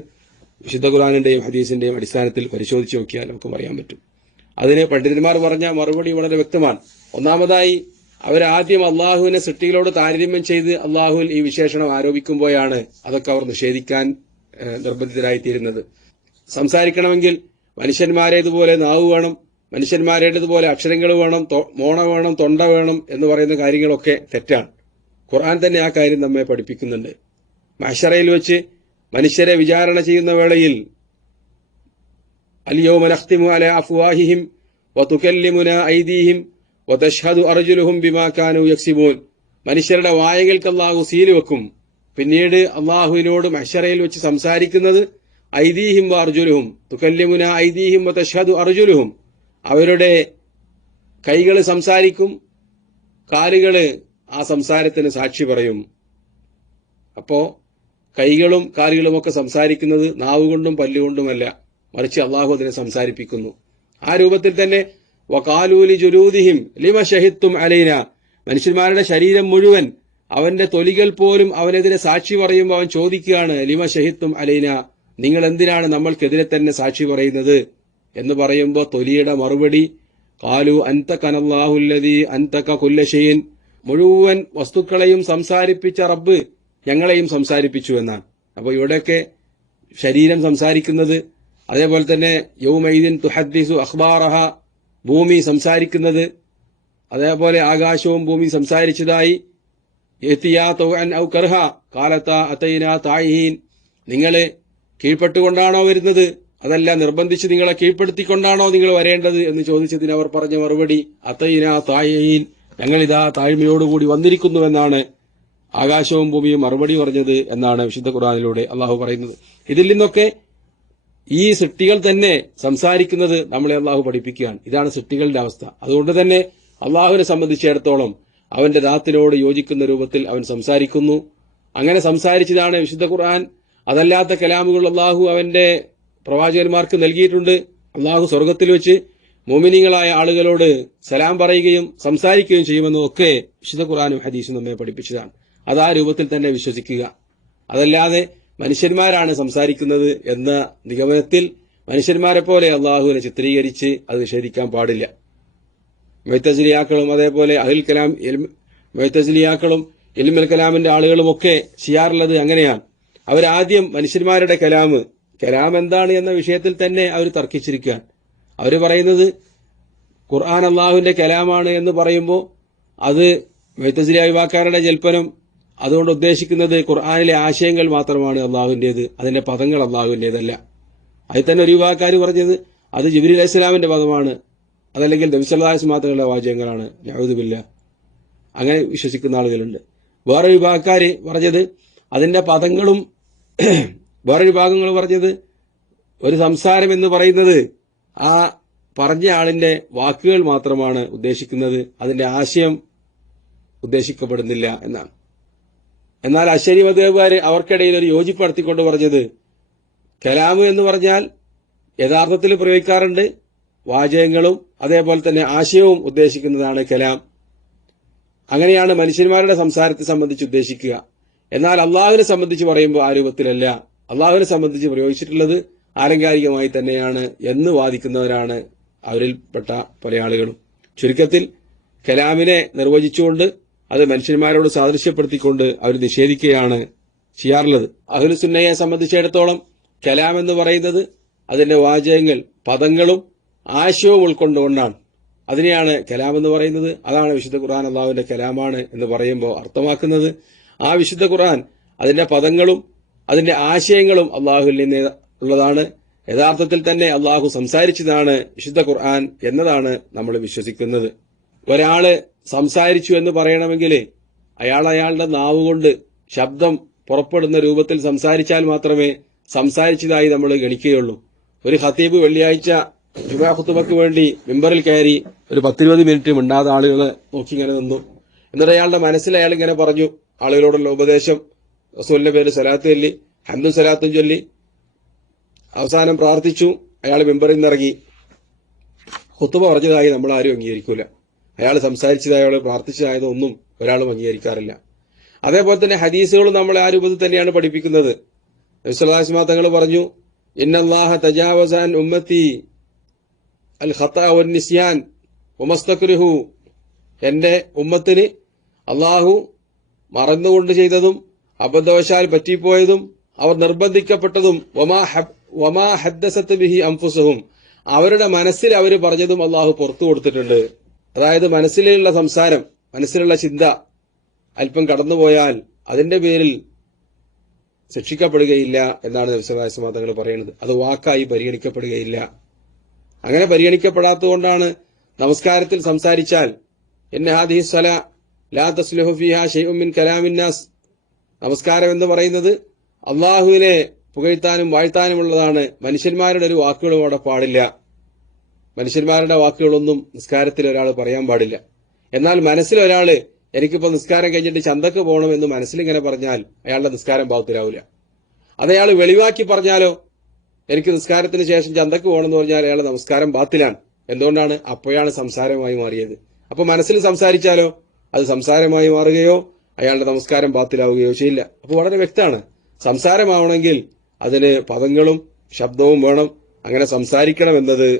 വിശുദ്ധ ഖുറാനിന്റെയും ഹദീസിന്റെയും അടിസ്ഥാനത്തിൽ പരിശോധിച്ച് നോക്കിയാൽ നമുക്ക് പറയാൻ പറ്റും. അതിന് പണ്ഡിതന്മാർ പറഞ്ഞ മറുപടി വളരെ വ്യക്തമാണ്. ഒന്നാമതായി അവരാദ്യം അള്ളാഹുവിനെ സൃഷ്ടികളോട് താരതമ്യം ചെയ്ത് അള്ളാഹുവിൽ ഈ വിശേഷണം ആരോപിക്കുമ്പോഴാണ് അതൊക്കെ അവർ നിഷേധിക്കാൻ നിർബന്ധിതരായിത്തീരുന്നത്. സംസാരിക്കണമെങ്കിൽ മനുഷ്യന്മാരേതുപോലെ നാവ് വേണം മനുഷ്യന്മാരേണ്ടതുപോലെ അക്ഷരങ്ങൾ വേണം മോണ വേണം തൊണ്ട വേണം എന്ന് പറയുന്ന കാര്യങ്ങളൊക്കെ തെറ്റാണ്. ഖുർആൻ തന്നെ ആ കാര്യം നമ്മെ പഠിപ്പിക്കുന്നുണ്ട്. മഷറയിൽ വെച്ച് മനുഷ്യരെ വിചാരണ ചെയ്യുന്ന വേളയിൽ അലിയോ മലഹ്തിമു അല അഫ്വാഹിഹിം വതുക്കല്ലിമുന ഐദീഹിം വതഷ്ഹദു അർജുലുഹും ബിമാക്കാനു യക്സിബൂൻ. മനുഷ്യരുടെ വായകൾക്ക് അള്ളാഹു സീൽ വെക്കും. പിന്നീട് അള്ളാഹുവിനോട് മഷറയിൽ വെച്ച് സംസാരിക്കുന്നത് ഐദീഹിം വ അർജുലുഹും തുക്കല്ലിമുന ഐദീഹിം വതഷ്ഹദു അർജുലുഹും. അവരുടെ കൈകൾ സംസാരിക്കും കാലുകൾ ആ സംസാരത്തിന് സാക്ഷി പറയും. അപ്പോ കൈകളും കാലുകളുമൊക്കെ സംസാരിക്കുന്നത് നാവുകൊണ്ടും പല്ലുകൊണ്ടുമല്ല മറിച്ച് അള്ളാഹു അതിനെ സംസാരിപ്പിക്കുന്നു. ആ രൂപത്തിൽ തന്നെ വകാലൂലി ജുലൂദിഹിം ലിമ ഷഹിത്തും അലൈന മനുഷ്യന്മാരുടെ ശരീരം മുഴുവൻ അവന്റെ തൊലികൾ പോലും അവനെതിരെ സാക്ഷി പറയുമ്പോൾ അവൻ ചോദിക്കുകയാണ് ലിമ ഷഹിത്തും അലൈന നിങ്ങൾ എന്തിനാണ് നമ്മൾക്കെതിരെ തന്നെ സാക്ഷി പറയുന്നത്? എന്ന് പറയുമ്പോൾ തൊലിയുടെ മറുപടി കാലു അൻതക്കനല്ലാഹുല്ലതി അന്തക്ക കുല്ലഷയിൻ മുഴുവൻ വസ്തുക്കളെയും സംസാരിപ്പിച്ച റബ്ബ് ഞങ്ങളെയും സംസാരിപ്പിച്ചു എന്നാണ്. അപ്പോൾ ഇവിടെയൊക്കെ ശരീരം സംസാരിക്കുന്നത് അതേപോലെ തന്നെ യൗമൈദിൻ തുഹദ്ദിസു അഖ്ബാറഹ ഭൂമി സംസാരിക്കുന്നത് അതേപോലെ ആകാശവും ഭൂമി സംസാരിച്ചതായി കാലത്ത അത്തൈന തായിഹീൻ നിങ്ങൾ കീഴ്പ്പെട്ടുകൊണ്ടാണോ വരുന്നത്? അതല്ല നിർബന്ധിച്ച് നിങ്ങളെ കീഴ്പ്പെടുത്തിക്കൊണ്ടാണോ നിങ്ങൾ വരേണ്ടത് എന്ന് ചോദിച്ചതിന് അവർ പറഞ്ഞ മറുപടി അത്തയിന തായീൻ. ഞങ്ങളിതാ താഴ്മയോടുകൂടി വന്നിരിക്കുന്നുവെന്നാണ് ആകാശവും ഭൂമിയും മറുപടി പറഞ്ഞത് എന്നാണ് വിശുദ്ധ ഖുർആാനിലൂടെ അള്ളാഹു പറയുന്നത്. ഇതിൽ നിന്നൊക്കെ ഈ സൃഷ്ടികൾ തന്നെ സംസാരിക്കുന്നത് നമ്മളെ അള്ളാഹു പഠിപ്പിക്കുകയാണ്. ഇതാണ് സൃഷ്ടികളുടെ അവസ്ഥ. അതുകൊണ്ട് തന്നെ അള്ളാഹുവിനെ സംബന്ധിച്ചിടത്തോളം അവന്റെ ദാത്തിനോട് യോജിക്കുന്ന രൂപത്തിൽ അവൻ സംസാരിക്കുന്നു. അങ്ങനെ സംസാരിച്ചതാണ് വിശുദ്ധ ഖുർആൻ. അതല്ലാത്ത കലാമുകൾ അള്ളാഹു അവന്റെ പ്രവാചകന്മാർക്ക് നൽകിയിട്ടുണ്ട്. അള്ളാഹു സ്വർഗത്തിൽ വെച്ച് മോമിനികളായ ആളുകളോട് സലാം പറയുകയും സംസാരിക്കുകയും ചെയ്യുമെന്നൊക്കെ വിശുദ്ധ ഖുറാനും ഹദീസും നമ്മെ പഠിപ്പിച്ചതാണ്. അത് ആ രൂപത്തിൽ തന്നെ വിശ്വസിക്കുക. അതല്ലാതെ മനുഷ്യന്മാരാണ് സംസാരിക്കുന്നത് എന്ന നിഗമനത്തിൽ മനുഷ്യന്മാരെ പോലെ അള്ളാഹുവിനെ ചിത്രീകരിച്ച് അത് നിഷേധിക്കാൻ പാടില്ല. മൈത്തസിലിയാക്കളും അതേപോലെ അഹിൽ കലാം മൈത്തസിലിയാക്കളും ഇൽമൽ കലാമിന്റെ ആളുകളുമൊക്കെ ചെയ്യാറുള്ളത് അങ്ങനെയാണ്. അവരാദ്യം മനുഷ്യന്മാരുടെ കലാമ് കലാം എന്താണ് എന്ന വിഷയത്തിൽ തന്നെ അവർ തർക്കിച്ചിരിക്കുകയാണ്. അവർ പറയുന്നത് ഖുർആൻ അള്ളാഹുവിന്റെ കലാമാണ് എന്ന് പറയുമ്പോൾ അത് മൈത്തസിലിയ യുവാക്കാരുടെ ജൽപ്പനം അതുകൊണ്ട് ഉദ്ദേശിക്കുന്നത് ഖുർആാനിലെ ആശയങ്ങൾ മാത്രമാണ് അള്ളാഹുവിന്റേത് അതിന്റെ പദങ്ങൾ അള്ളാഹുവിന്റേതല്ല അതിൽ തന്നെ ഒരു യുവാക്കാർ പറഞ്ഞത് അത് ജിബിരി അലൈഹി സ്വലാമിന്റെ പദമാണ് അതല്ലെങ്കിൽ നബിസല്ലാസ് മാത്രമുള്ള വാചകങ്ങളാണ്. ഞാഴുതുമില്ല അങ്ങനെ വിശ്വസിക്കുന്ന ആളുകളുണ്ട്. വേറെ വിഭാഗക്കാർ പറഞ്ഞത് അതിന്റെ പദങ്ങളും വേറെ വിഭാഗങ്ങൾ പറഞ്ഞത് ഒരു സംസാരം എന്ന് പറയുന്നത് ആ പറഞ്ഞ ആളിന്റെ വാക്കുകൾ മാത്രമാണ് ഉദ്ദേശിക്കുന്നത്. അതിന്റെ ആശയം ഉദ്ദേശിക്കപ്പെടുന്നില്ല എന്നാണ്. എന്നാൽ അശ്വരി മദേവുകാർ അവർക്കിടയിൽ ഒരു യോജിപ്പ് നടത്തിക്കൊണ്ട് പറഞ്ഞത് കലാമ് എന്ന് പറഞ്ഞാൽ യഥാർത്ഥത്തിൽ പ്രയോഗിക്കാറുണ്ട്. വാചകങ്ങളും അതേപോലെ തന്നെ ആശയവും ഉദ്ദേശിക്കുന്നതാണ് കലാം. അങ്ങനെയാണ് മനുഷ്യന്മാരുടെ സംസാരത്തെ സംബന്ധിച്ച് ഉദ്ദേശിക്കുക. എന്നാൽ അള്ളാഹുവിനെ സംബന്ധിച്ച് പറയുമ്പോൾ ആ രൂപത്തിലല്ല. അള്ളാഹുവിനെ സംബന്ധിച്ച് പ്രയോഗിച്ചിട്ടുള്ളത് ആലങ്കാരികമായി തന്നെയാണ് എന്ന് വാദിക്കുന്നവരാണ് അവരിൽപ്പെട്ട പല ആളുകളും. ചുരുക്കത്തിൽ കലാമിനെ നിർവചിച്ചുകൊണ്ട് അത് മനുഷ്യന്മാരോട് സാദൃശ്യപ്പെടുത്തിക്കൊണ്ട് അവർ നിഷേധിക്കുകയാണ് ചെയ്യാറുള്ളത്. അഹുലുസുന്നയെ സംബന്ധിച്ചിടത്തോളം കലാം എന്ന് പറയുന്നത് അതിന്റെ വാചകങ്ങൾ പദങ്ങളും ആശയവും ഉൾക്കൊണ്ടുകൊണ്ടാണ്. അതിനെയാണ് കലാം എന്ന് പറയുന്നത്. അതാണ് വിശുദ്ധ ഖുർആൻ അള്ളാഹുവിന്റെ കലാമാണ് എന്ന് പറയുമ്പോൾ അർത്ഥമാക്കുന്നത്. ആ വിശുദ്ധ ഖുർആൻ അതിന്റെ പദങ്ങളും അതിന്റെ ആശയങ്ങളും അള്ളാഹുവിൽ നിന്ന് ഉള്ളതാണ്. യഥാർത്ഥത്തിൽ തന്നെ അള്ളാഹു സംസാരിച്ചതാണ് വിശുദ്ധ ഖുർആൻ എന്നതാണ് നമ്മൾ വിശ്വസിക്കുന്നത്. ഒരാൾ സംസാരിച്ചു എന്ന് പറയണമെങ്കിൽ അയാൾ അയാളുടെ നാവ് കൊണ്ട് ശബ്ദം പുറപ്പെടുന്ന രൂപത്തിൽ സംസാരിച്ചാൽ മാത്രമേ സംസാരിച്ചതായി നമ്മൾ ഗണിക്കുകയുള്ളൂ. ഒരു ഖത്തീബ് വെള്ളിയാഴ്ച ജുമാ ഖുത്തുബക്ക് വേണ്ടി മെമ്പറിൽ കയറി ഒരു പത്തിരുപത് മിനിറ്റ് മിണ്ടാതെ ആളുകളെ നോക്കി ഇങ്ങനെ നിന്നു. എന്നിട്ട് അയാളുടെ മനസ്സിൽ അയാൾ ഇങ്ങനെ പറഞ്ഞു ആളുകളോടുള്ള ഉപദേശം റസൂലിന്റെ പേര് സലാത്ത് ചൊല്ലി ഹംദും സലാത്തും ചൊല്ലി. അവസാനം പ്രാർത്ഥിച്ചു അയാൾ മെമ്പറിൽ നിന്നിറങ്ങി. ഹുത്തുബ പറഞ്ഞതായി നമ്മൾ ആരും അംഗീകരിക്കൂല. അയാൾ സംസാരിച്ചതായോ പ്രാർത്ഥിച്ചതായതോ ഒന്നും ഒരാളും അംഗീകരിക്കാറില്ല. അതേപോലെ തന്നെ ഹദീസുകളും നമ്മളെ ആ രൂപത്തിൽ തന്നെയാണ് പഠിപ്പിക്കുന്നത്. നബിസ്വലാസ്മാ തങ്ങൾ പറഞ്ഞു അൽ എന്റെ ഉമ്മത്തിന് അള്ളാഹു മറന്നുകൊണ്ട് ചെയ്തതും അബദ്ധവശാൽ പറ്റിപ്പോയതും അവർ നിർബന്ധിക്കപ്പെട്ടതും വമാ ഹദ്ദസത്ത് ബിഹി അംഫുസഹും അവരുടെ മനസ്സിൽ അവർ പറഞ്ഞതും അള്ളാഹു പുറത്തു കൊടുത്തിട്ടുണ്ട്. അതായത് മനസ്സിലുള്ള സംസാരം മനസ്സിലുള്ള ചിന്ത അല്പം കടന്നുപോയാൽ അതിന്റെ പേരിൽ ശിക്ഷിക്കപ്പെടുകയില്ല എന്നാണ് നബിസ്വലാസ്മാ തങ്ങൾ പറയുന്നത്. അത് വാക്കായി പരിഗണിക്കപ്പെടുകയില്ല. അങ്ങനെ പരിഗണിക്കപ്പെടാത്തതുകൊണ്ടാണ് നമസ്കാരത്തിൽ സംസാരിച്ചാൽ എന്നെ ഹാദി സല ലാ തസ്ലുഹു ഷൈഉം മിൻ കലാമിന്നാസ് നമസ്കാരം എന്ന് പറയുന്നത് അള്ളാഹുവിനെ പുകഴ്ത്താനും വാഴ്ത്താനുമുള്ളതാണ്. മനുഷ്യന്മാരുടെ ഒരു വാക്കുകളും അവിടെ പാടില്ല. മനുഷ്യന്മാരുടെ വാക്കുകളൊന്നും നിസ്കാരത്തിൽ ഒരാൾ പറയാൻ പാടില്ല. എന്നാൽ മനസ്സിൽ എനിക്കിപ്പോൾ എനിക്കിപ്പോ നിസ്കാരം കഴിഞ്ഞിട്ട് ചന്തക്ക് പോകണം എന്ന് മനസ്സിലിങ്ങനെ പറഞ്ഞാൽ അയാളുടെ നിസ്കാരം പാകത്തിലാവില്ല അത് അയാൾ വെളിവാക്കി പറഞ്ഞാലോ? എനിക്ക് നിസ്കാരത്തിന് ശേഷം ചന്തക്ക് പോകണം എന്ന് പറഞ്ഞാൽ അയാളുടെ നമസ്കാരം ബാത്തിലാണ് എന്തുകൊണ്ടാണ്? അപ്പോഴാണ് സംസാരമായി മാറിയത്. അപ്പൊ മനസ്സിൽ സംസാരിച്ചാലോ? അത് സംസാരമായി മാറുകയോ അയാളുടെ നമസ്കാരം ബാത്തിലാവുകയോ ചെയ്യില്ല. അപ്പോൾ വളരെ വ്യക്തമാണ്. സംസാരമാവണമെങ്കിൽ അതിന് പദങ്ങളും ശബ്ദവും വേണം. അങ്ങനെ സംസാരിക്കണം എന്നത്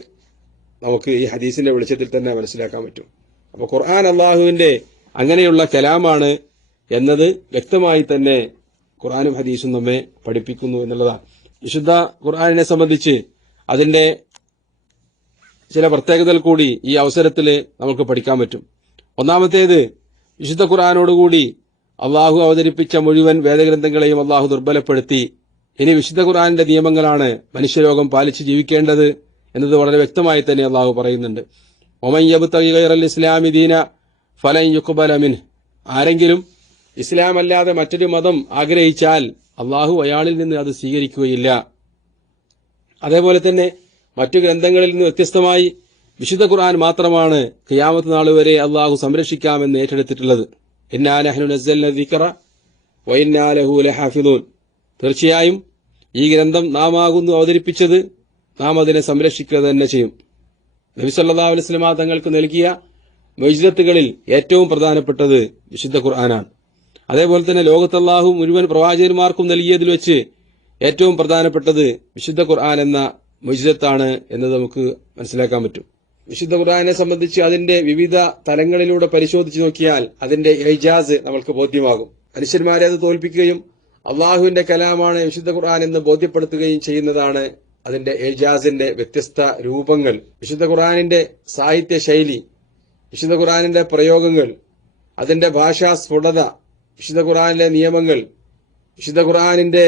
നമുക്ക് ഈ ഹദീസിന്റെ വെളിച്ചത്തിൽ തന്നെ മനസ്സിലാക്കാൻ പറ്റും. അപ്പോൾ ഖുർആൻ അള്ളാഹുവിന്റെ അങ്ങനെയുള്ള കലാമാണ് എന്നത് വ്യക്തമായി തന്നെ ഖുർആാനും ഹദീസും നമ്മെ പഠിപ്പിക്കുന്നു എന്നുള്ളതാണ്. വിശുദ്ധ ഖുർആാനിനെ സംബന്ധിച്ച് അതിന്റെ ചില പ്രത്യേകതകൾ കൂടി ഈ അവസരത്തിൽ നമുക്ക് പഠിക്കാൻ പറ്റും. ഒന്നാമത്തേത് വിശുദ്ധ ഖുർആാനോടുകൂടി അള്ളാഹു അവതരിപ്പിച്ച മുഴുവൻ വേദഗ്രന്ഥങ്ങളെയും അള്ളാഹു ദുർബലപ്പെടുത്തി. ഇനി വിശുദ്ധ ഖുർആാനിന്റെ നിയമങ്ങളാണ് മനുഷ്യരോഗം പാലിച്ച് ജീവിക്കേണ്ടത് എന്നത് വളരെ വ്യക്തമായി തന്നെ അള്ളാഹു പറയുന്നുണ്ട്. ഒമയ്യബ് ഇസ്ലാമി ദീന ഫലൻ യുക്കുബലമിൻ ആരെങ്കിലും ഇസ്ലാം അല്ലാതെ മറ്റൊരു മതം ആഗ്രഹിച്ചാൽ അള്ളാഹു അയാളിൽ നിന്ന് അത് സ്വീകരിക്കുകയില്ല. അതേപോലെ തന്നെ മറ്റു ഗ്രന്ഥങ്ങളിൽ നിന്ന് വ്യത്യസ്തമായി വിശുദ്ധ ഖുർആൻ മാത്രമാണ് ഖിയാമത്ത് നാൾ വരെ അള്ളാഹു സംരക്ഷിക്കാമെന്ന് ഏറ്റെടുത്തിട്ടുള്ളത്. ഹാഫിദൂൻ തീർച്ചയായും ഈ ഗ്രന്ഥം നാം ആകുന്നു അവതരിപ്പിച്ചത് നാം അതിനെ സംരക്ഷിക്കുക തന്നെ ചെയ്യും. നബി സല്ലാ അലൈസ്ലമ തങ്ങൾക്ക് നൽകിയ മൈജിദത്തുകളിൽ ഏറ്റവും പ്രധാനപ്പെട്ടത് വിശുദ്ധ ഖുർആനാണ്. അതേപോലെ തന്നെ ലോകത്തല്ലാഹു മുഴുവൻ പ്രവാചകന്മാർക്കും നൽകിയതിൽ വെച്ച് ഏറ്റവും പ്രധാനപ്പെട്ടത് വിശുദ്ധ ഖുർആൻ എന്ന മൊയ്ജിദത്താണ് എന്ന് നമുക്ക് മനസ്സിലാക്കാൻ പറ്റും. വിശുദ്ധ ഖുർആനെ സംബന്ധിച്ച് അതിന്റെ വിവിധ തലങ്ങളിലൂടെ പരിശോധിച്ചു നോക്കിയാൽ അതിന്റെ ഏജാസ് നമുക്ക് ബോധ്യമാകും. മനുഷ്യന്മാരെ അത് തോൽപ്പിക്കുകയും അള്ളാഹുവിന്റെ കലാമാണ് വിശുദ്ധ ഖുർആൻ എന്ന് ബോധ്യപ്പെടുത്തുകയും ചെയ്യുന്നതാണ് അതിന്റെ ഏജാസിന്റെ വ്യത്യസ്ത രൂപങ്ങൾ. വിശുദ്ധ ഖുർആനിന്റെ സാഹിത്യ ശൈലി വിശുദ്ധ ഖുർആനിന്റെ പ്രയോഗങ്ങൾ അതിന്റെ ഭാഷാ സ്ഫുടത വിശുദ്ധ ഖുർആനിലെ നിയമങ്ങൾ വിശുദ്ധ ഖുർആനിന്റെ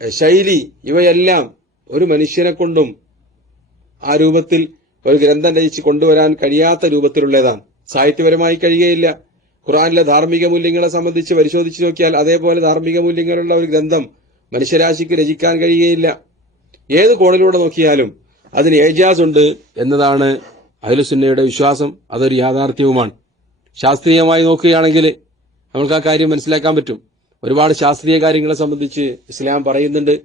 ശൈലി ഇവയെല്ലാം ഒരു മനുഷ്യനെ കൊണ്ടും ആ രൂപത്തിൽ ഒരു ഗ്രന്ഥം രചിച്ച് കൊണ്ടുവരാൻ കഴിയാത്ത രൂപത്തിലുള്ളതാണ്. സാഹിത്യപരമായി കഴിയുകയില്ല. ഖുറാനിലെ ധാർമ്മിക മൂല്യങ്ങളെ സംബന്ധിച്ച് പരിശോധിച്ചു നോക്കിയാൽ അതേപോലെ ധാർമ്മിക മൂല്യങ്ങളുള്ള ഒരു ഗ്രന്ഥം മനുഷ്യരാശിക്ക് രചിക്കാൻ കഴിയുകയില്ല. ഏത് കോണിലൂടെ നോക്കിയാലും അതിന് ഏജാസ് ഉണ്ട് എന്നതാണ് അഹലുസുന്നയുടെ വിശ്വാസം. അതൊരു യാഥാർത്ഥ്യവുമാണ്. ശാസ്ത്രീയമായി നോക്കുകയാണെങ്കിൽ നമുക്ക് ആ കാര്യം മനസ്സിലാക്കാൻ പറ്റും. ഒരുപാട് ശാസ്ത്രീയ കാര്യങ്ങളെ സംബന്ധിച്ച് ഇസ്ലാം പറയുന്നുണ്ട്.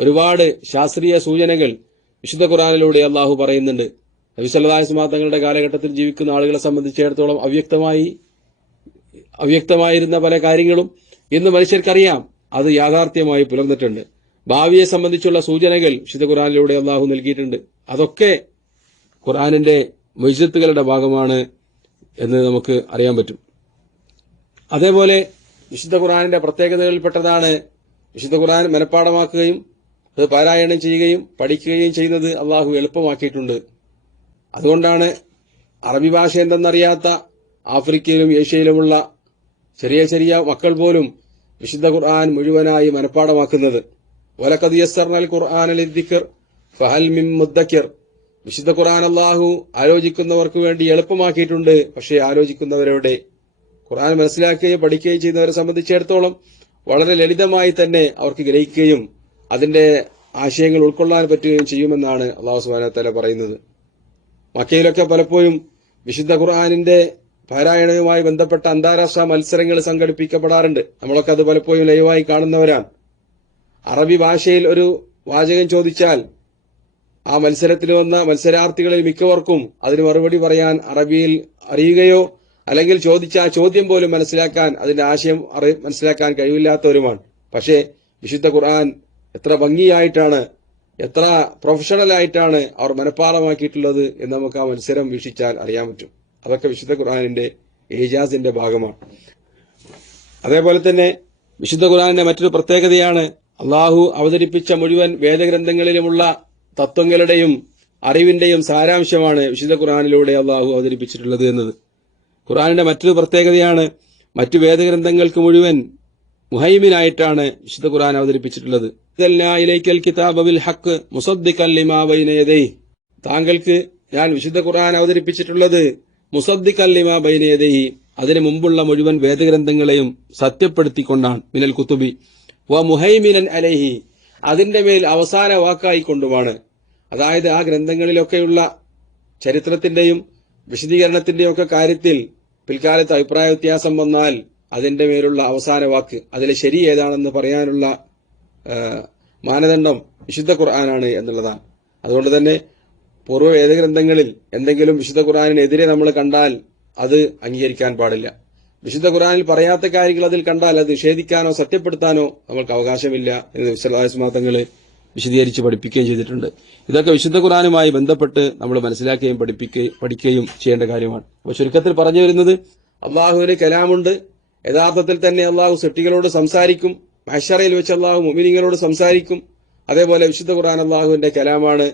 ഒരുപാട് ശാസ്ത്രീയ സൂചനകൾ വിശുദ്ധ ഖുറാനിലൂടെ അള്ളാഹു പറയുന്നുണ്ട്. നബിസല്ലാസ്മാ തങ്ങളുടെ കാലഘട്ടത്തിൽ ജീവിക്കുന്ന ആളുകളെ സംബന്ധിച്ചിടത്തോളം അവ്യക്തമായി അവ്യക്തമായിരുന്ന പല കാര്യങ്ങളും ഇന്ന് മനുഷ്യർക്കറിയാം. അത് യാഥാർത്ഥ്യമായി പുലർന്നിട്ടുണ്ട്. ഭാവിയെ സംബന്ധിച്ചുള്ള സൂചനകൾ വിശുദ്ധ ഖുറാനിലൂടെ അള്ളാഹു നൽകിയിട്ടുണ്ട്. അതൊക്കെ ഖുറാനിന്റെ മൊയ്സത്തുകളുടെ ഭാഗമാണ് എന്ന് നമുക്ക് അറിയാൻ പറ്റും. അതേപോലെ വിശുദ്ധ ഖുറാനിന്റെ പ്രത്യേകതകളിൽപ്പെട്ടതാണ് വിശുദ്ധ ഖുറാൻ മനഃപ്പാടമാക്കുകയും അത് പാരായണം ചെയ്യുകയും പഠിക്കുകയും ചെയ്യുന്നത് അള്ളാഹു എളുപ്പമാക്കിയിട്ടുണ്ട്. അതുകൊണ്ടാണ് അറബി ഭാഷ എന്തെന്നറിയാത്ത ആഫ്രിക്കയിലും ഏഷ്യയിലുമുള്ള ചെറിയ ചെറിയ മക്കൾ പോലും വിശുദ്ധ ഖുർആൻ മുഴുവനായി മനഃപ്പാടമാക്കുന്നത്. വലക്കദിയസർണൽ ഖുർആൻ ദിക്കർ ഫഹൽ മിം മുദ്ദക്കിർ. വിശുദ്ധ ഖുർആൻ അള്ളാഹു ആലോചിക്കുന്നവർക്ക് വേണ്ടി എളുപ്പമാക്കിയിട്ടുണ്ട്. പക്ഷേ ആലോചിക്കുന്നവരോടെ ഖുർആൻ മനസ്സിലാക്കുകയും പഠിക്കുകയും ചെയ്യുന്നവരെ സംബന്ധിച്ചിടത്തോളം വളരെ ലളിതമായി തന്നെ അവർക്ക് ഗ്രഹിക്കുകയും അതിന്റെ ആശയങ്ങൾ ഉൾക്കൊള്ളാൻ പറ്റുകയും ചെയ്യുമെന്നാണ് അള്ളാഹു സുബാന പറയുന്നത്. മക്കയിലൊക്കെ പലപ്പോഴും വിശുദ്ധ ഖുർആാനിന്റെ പാരായണവുമായി ബന്ധപ്പെട്ട അന്താരാഷ്ട്ര മത്സരങ്ങൾ സംഘടിപ്പിക്കപ്പെടാറുണ്ട്. നമ്മളൊക്കെ അത് പലപ്പോഴും ലൈവായി കാണുന്നവരാണ്. അറബി ഭാഷയിൽ ഒരു വാചകം ചോദിച്ചാൽ ആ മത്സരത്തിൽ വന്ന മത്സരാർത്ഥികളിൽ മിക്കവർക്കും അതിന് മറുപടി പറയാൻ അറബിയിൽ അറിയുകയോ അല്ലെങ്കിൽ ചോദിച്ച ആ ചോദ്യം പോലും മനസ്സിലാക്കാൻ അതിന്റെ ആശയം മനസ്സിലാക്കാൻ കഴിവില്ലാത്തവരുമാണ്. പക്ഷേ വിശുദ്ധ ഖുർആൻ എത്ര ഭംഗിയായിട്ടാണ് എത്ര പ്രൊഫഷണൽ ആയിട്ടാണ് അവർ മനഃപ്പാടമാക്കിയിട്ടുള്ളത് എന്ന് നമുക്ക് ആ മത്സരം വീക്ഷിച്ചാൽ അറിയാൻ പറ്റും. അതൊക്കെ വിശുദ്ധ ഖുർആാനിന്റെ ഏജാസിന്റെ ഭാഗമാണ്. അതേപോലെ തന്നെ വിശുദ്ധ ഖുർആാനിന്റെ മറ്റൊരു പ്രത്യേകതയാണ് അള്ളാഹു അവതരിപ്പിച്ച മുഴുവൻ വേദഗ്രന്ഥങ്ങളിലുമുള്ള തത്വങ്ങളുടെയും അറിവിന്റെയും സാരാംശമാണ് വിശുദ്ധ ഖുർആാനിലൂടെ അള്ളാഹു അവതരിപ്പിച്ചിട്ടുള്ളത് എന്നത്. ഖുർആാനിന്റെ മറ്റൊരു പ്രത്യേകതയാണ് മറ്റു വേദഗ്രന്ഥങ്ങൾക്ക് മുഴുവൻ മുഹൈമിനായിട്ടാണ് വിശുദ്ധ ഖുർആൻ അവതരിപ്പിച്ചിട്ടുള്ളത്. താങ്കൾക്ക് ഞാൻ വിശുദ്ധ ഖുർആൻ അവതരിപ്പിച്ചിട്ടുള്ളത് മുസദ്ദിഖല്ലിമാ ബൈനയദൈ അതിനു മുമ്പുള്ള മുഴുവൻ വേദഗ്രന്ഥങ്ങളെയും സത്യപ്പെടുത്തിക്കൊണ്ടാണ് മിനൽ കുത്തുബി. വ മുഹൈമിനൻ അലൈഹി. അതിന്റെ മേൽ അവസാന വാക്കായി കൊണ്ടുമാണ്. അതായത് ആ ഗ്രന്ഥങ്ങളിലൊക്കെയുള്ള ചരിത്രത്തിന്റെയും വിശദീകരണത്തിന്റെയും ഒക്കെ കാര്യത്തിൽ പിൽക്കാലത്ത് അഭിപ്രായ വ്യത്യാസം വന്നാൽ അതിന്റെ മേലുള്ള അവസാന വാക്ക്. അതിലെ ശരി ഏതാണെന്ന് പറയാനുള്ള മാനദണ്ഡം വിശുദ്ധ ഖുർആനാണ് എന്നുള്ളതാണ്. അതുകൊണ്ട് തന്നെ പൂർവ വേദഗ്രന്ഥങ്ങളിൽ എന്തെങ്കിലും വിശുദ്ധ ഖുർആാനിനെതിരെ നമ്മൾ കണ്ടാൽ അത് അംഗീകരിക്കാൻ പാടില്ല. വിശുദ്ധ ഖുർആനിൽ പറയാത്ത കാര്യങ്ങൾ അതിൽ കണ്ടാൽ അത് നിഷേധിക്കാനോ സത്യപ്പെടുത്താനോ നമ്മൾക്ക് അവകാശമില്ല എന്ന് വിശദാസ്മാർത്ഥങ്ങൾ വിശദീകരിച്ച് പഠിപ്പിക്കുകയും ചെയ്തിട്ടുണ്ട്. ഇതൊക്കെ വിശുദ്ധ ഖുർആനുമായി ബന്ധപ്പെട്ട് നമ്മൾ മനസ്സിലാക്കുകയും പഠിപ്പിക്കുകയും പഠിക്കുകയും ചെയ്യേണ്ട കാര്യമാണ്. അപ്പോൾ ചുരുക്കത്തിൽ പറഞ്ഞു വരുന്നത് അള്ളാഹുവിന് കലാമുണ്ട്. യഥാർത്ഥത്തിൽ തന്നെ അള്ളാഹു സൃഷ്ടികളോട് സംസാരിക്കും. മഹഷറയിൽ വെച്ച് അള്ളാഹു മുമിനിങ്ങളോട് സംസാരിക്കും. അതേപോലെ വിശുദ്ധ ഖുർആൻ അള്ളാഹുവിന്റെ കലാമാണ്.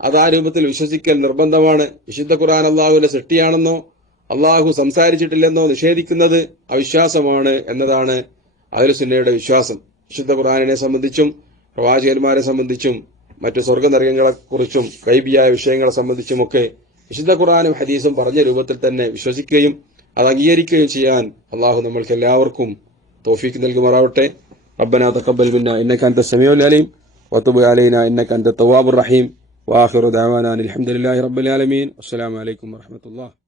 അത് രൂപത്തിൽ വിശ്വസിക്കൽ നിർബന്ധമാണ്. വിശുദ്ധ ഖുർആൻ അള്ളാഹുവിന്റെ സൃഷ്ടിയാണെന്നോ അള്ളാഹു സംസാരിച്ചിട്ടില്ലെന്നോ നിഷേധിക്കുന്നത് അവിശ്വാസമാണ് എന്നതാണ് അഹ്ലുസുന്നയുടെ വിശ്വാസം. വിശുദ്ധ ഖുർആാനിനെ സംബന്ധിച്ചും പ്രവാചകന്മാരെ സംബന്ധിച്ചും മറ്റു സ്വർഗനരകങ്ങളെക്കുറിച്ചും കൈബിയായ വിഷയങ്ങളെ സംബന്ധിച്ചുമൊക്കെ വിശുദ്ധ ഖുർആാനും ഹദീസും പറഞ്ഞ രൂപത്തിൽ തന്നെ വിശ്വസിക്കുകയും അത് അംഗീകരിക്കുകയും ചെയ്യാൻ അള്ളാഹു നമ്മൾക്ക് എല്ലാവർക്കും തോഫീക്ക് നൽകുമാറാവട്ടെ. ربنا تقبل منا إنك أنت السميع العليم وتب علينا إنك أنت التواب الرحيم وآخر دعوانا أن الحمد لله رب العالمين. والسلام عليكم ورحمة الله.